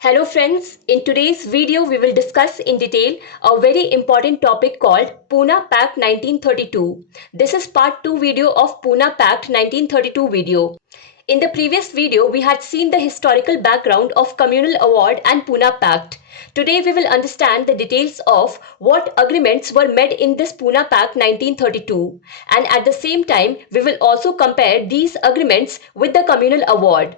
Hello friends, in today's video we will discuss in detail a very important topic called Poona Pact 1932. This is part 2 video of Poona Pact 1932 video. In the previous video we had seen the historical background of Communal Award and Poona Pact. Today we will understand the details of what agreements were made in this Poona Pact 1932, and at the same time we will also compare these agreements with the Communal Award.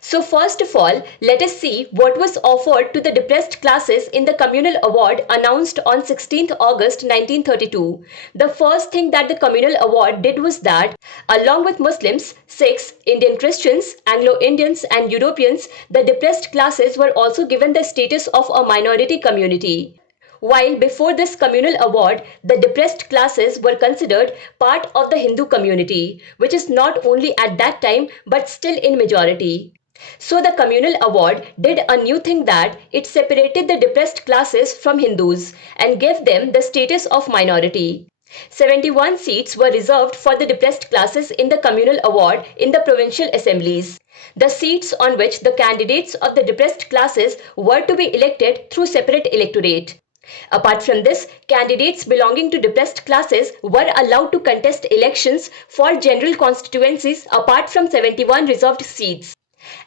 So first of all, let us see what was offered to the depressed classes in the Communal Award announced on 16th August 1932. The first thing that the Communal Award did was that, along with Muslims, Sikhs, Indian Christians, Anglo-Indians and Europeans, the depressed classes were also given the status of a minority community. While before this communal award, the depressed classes were considered part of the Hindu community, which is not only at that time but still in majority. So the communal award did a new thing, that it separated the depressed classes from Hindus and gave them the status of minority. 71 seats were reserved for the depressed classes in the communal award in the provincial assemblies. The seats on which the candidates of the depressed classes were to be elected through separate electorate. Apart from this, candidates belonging to depressed classes were allowed to contest elections for general constituencies apart from 71 reserved seats.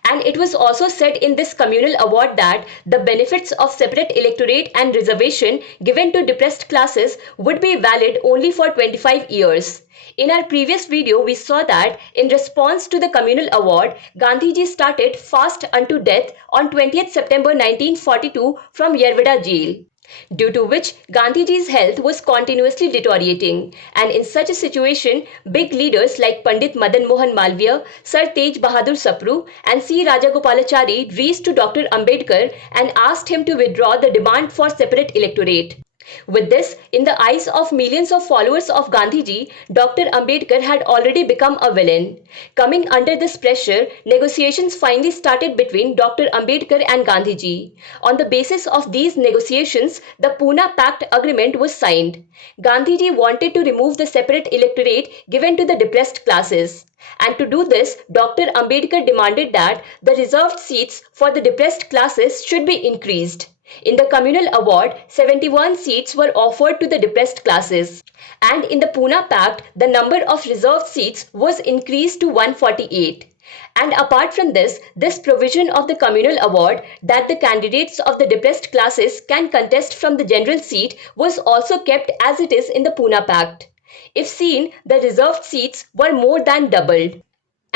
And it was also said in this communal award that the benefits of separate electorate and reservation given to depressed classes would be valid only for 25 years. In our previous video, we saw that in response to the communal award, Gandhiji started fast unto death on 20th September 1942 from Yerwada jail, due to which Gandhiji's health was continuously deteriorating, and in such a situation, big leaders like Pandit Madan Mohan Malviya, Sir Tej Bahadur Sapru and C. Rajagopalachari reached to Dr. Ambedkar and asked him to withdraw the demand for separate electorate. With this, in the eyes of millions of followers of Gandhiji, Dr. Ambedkar had already become a villain. Coming under this pressure, negotiations finally started between Dr. Ambedkar and Gandhiji. On the basis of these negotiations, the Poona Pact agreement was signed. Gandhiji wanted to remove the separate electorate given to the depressed classes. And to do this, Dr. Ambedkar demanded that the reserved seats for the depressed classes should be increased. In the communal award, 71 seats were offered to the depressed classes, and in the Poona Pact, the number of reserved seats was increased to 148. And apart from this provision of the communal award that the candidates of the depressed classes can contest from the general seat was also kept as it is in the Poona Pact. If seen, the reserved seats were more than doubled.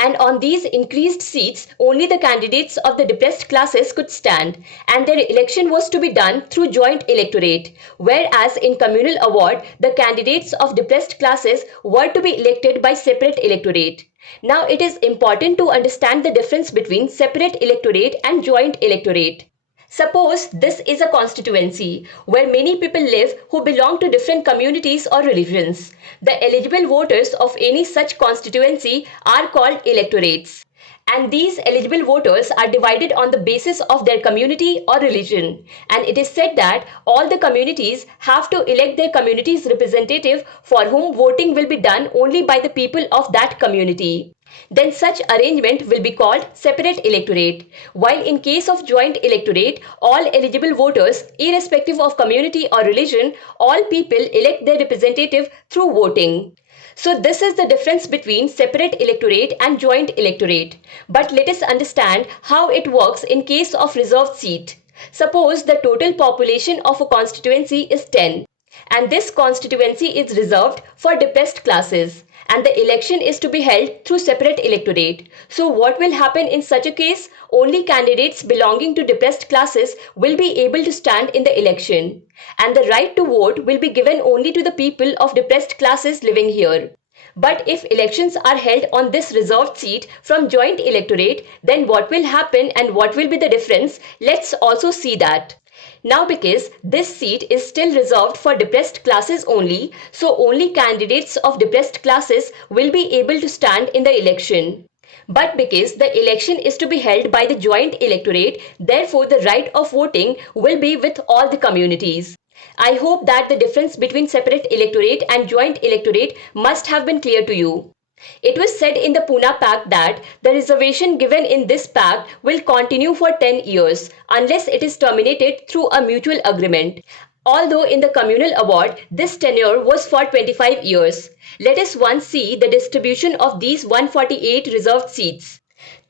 And on these increased seats, only the candidates of the depressed classes could stand, and their election was to be done through joint electorate, whereas in communal award, the candidates of depressed classes were to be elected by separate electorate. Now it is important to understand the difference between separate electorate and joint electorate. Suppose this is a constituency where many people live who belong to different communities or religions. The eligible voters of any such constituency are called electorates. And these eligible voters are divided on the basis of their community or religion. And it is said that all the communities have to elect their community's representative, for whom voting will be done only by the people of that community. Then such arrangement will be called separate electorate. While in case of joint electorate, all eligible voters, irrespective of community or religion, all people elect their representative through voting. So this is the difference between separate electorate and joint electorate. But let us understand how it works in case of reserved seat. Suppose the total population of a constituency is 10, and this constituency is reserved for depressed classes, and the election is to be held through separate electorate. So what will happen in such a case? Only candidates belonging to depressed classes will be able to stand in the election, and the right to vote will be given only to the people of depressed classes living here. But if elections are held on this reserved seat from joint electorate, then what will happen and what will be the difference? Let's also see that. Now because this seat is still reserved for depressed classes only, so only candidates of depressed classes will be able to stand in the election. But because the election is to be held by the joint electorate, therefore the right of voting will be with all the communities. I hope that the difference between separate electorate and joint electorate must have been clear to you. It was said in the Poona Pact that the reservation given in this pact will continue for 10 years unless it is terminated through a mutual agreement. Although in the communal award, this tenure was for 25 years. Let us once see the distribution of these 148 reserved seats.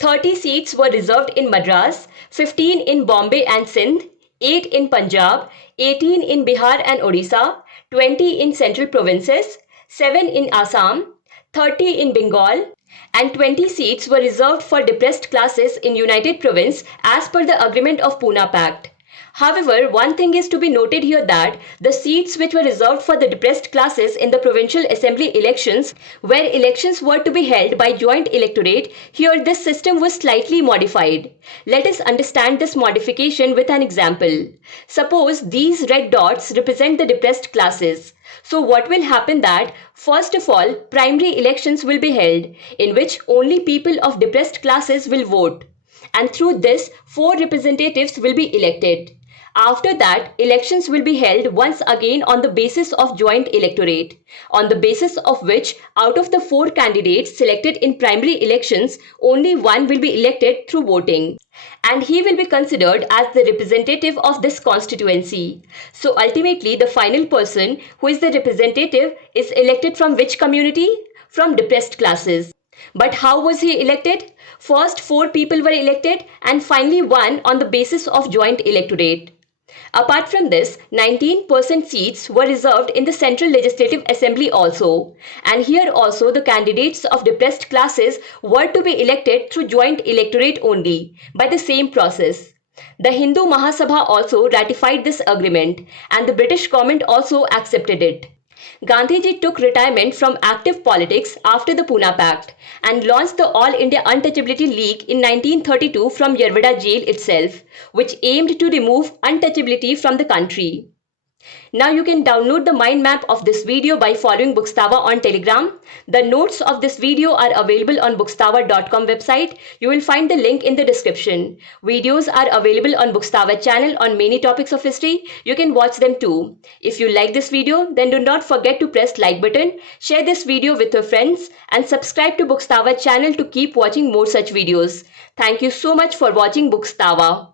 30 seats were reserved in Madras, 15 in Bombay and Sindh, 8 in Punjab, 18 in Bihar and Odisha, 20 in central provinces, 7 in Assam, 30 in Bengal, and 20 seats were reserved for depressed classes in United Province as per the agreement of Poona Pact. However, one thing is to be noted here that the seats which were reserved for the depressed classes in the provincial assembly elections, where elections were to be held by joint electorate, here this system was slightly modified. Let us understand this modification with an example. Suppose these red dots represent the depressed classes. So what will happen that, first of all, primary elections will be held, in which only people of depressed classes will vote. And through this, 4 representatives will be elected. After that, elections will be held once again on the basis of joint electorate, on the basis of which, out of the 4 candidates selected in primary elections, only one will be elected through voting. And he will be considered as the representative of this constituency. So ultimately, the final person who is the representative is elected from which community? From depressed classes. But how was he elected? First 4 people were elected and finally one on the basis of joint electorate. Apart from this, 19% seats were reserved in the Central Legislative Assembly also. And here also the candidates of depressed classes were to be elected through joint electorate only by the same process. The Hindu Mahasabha also ratified this agreement and the British government also accepted it. Gandhiji took retirement from active politics after the Poona Pact and launched the All India Untouchability League in 1932 from Yerwada jail itself, which aimed to remove untouchability from the country. Now you can download the mind map of this video by following Bookstava on Telegram. The notes of this video are available on bookstava.com website. You will find the link in the description. Videos are available on Bookstava channel on many topics of history. You can watch them too. If you like this video, then do not forget to press like button, share this video with your friends and subscribe to Bookstava channel to keep watching more such videos. Thank you so much for watching Bookstava.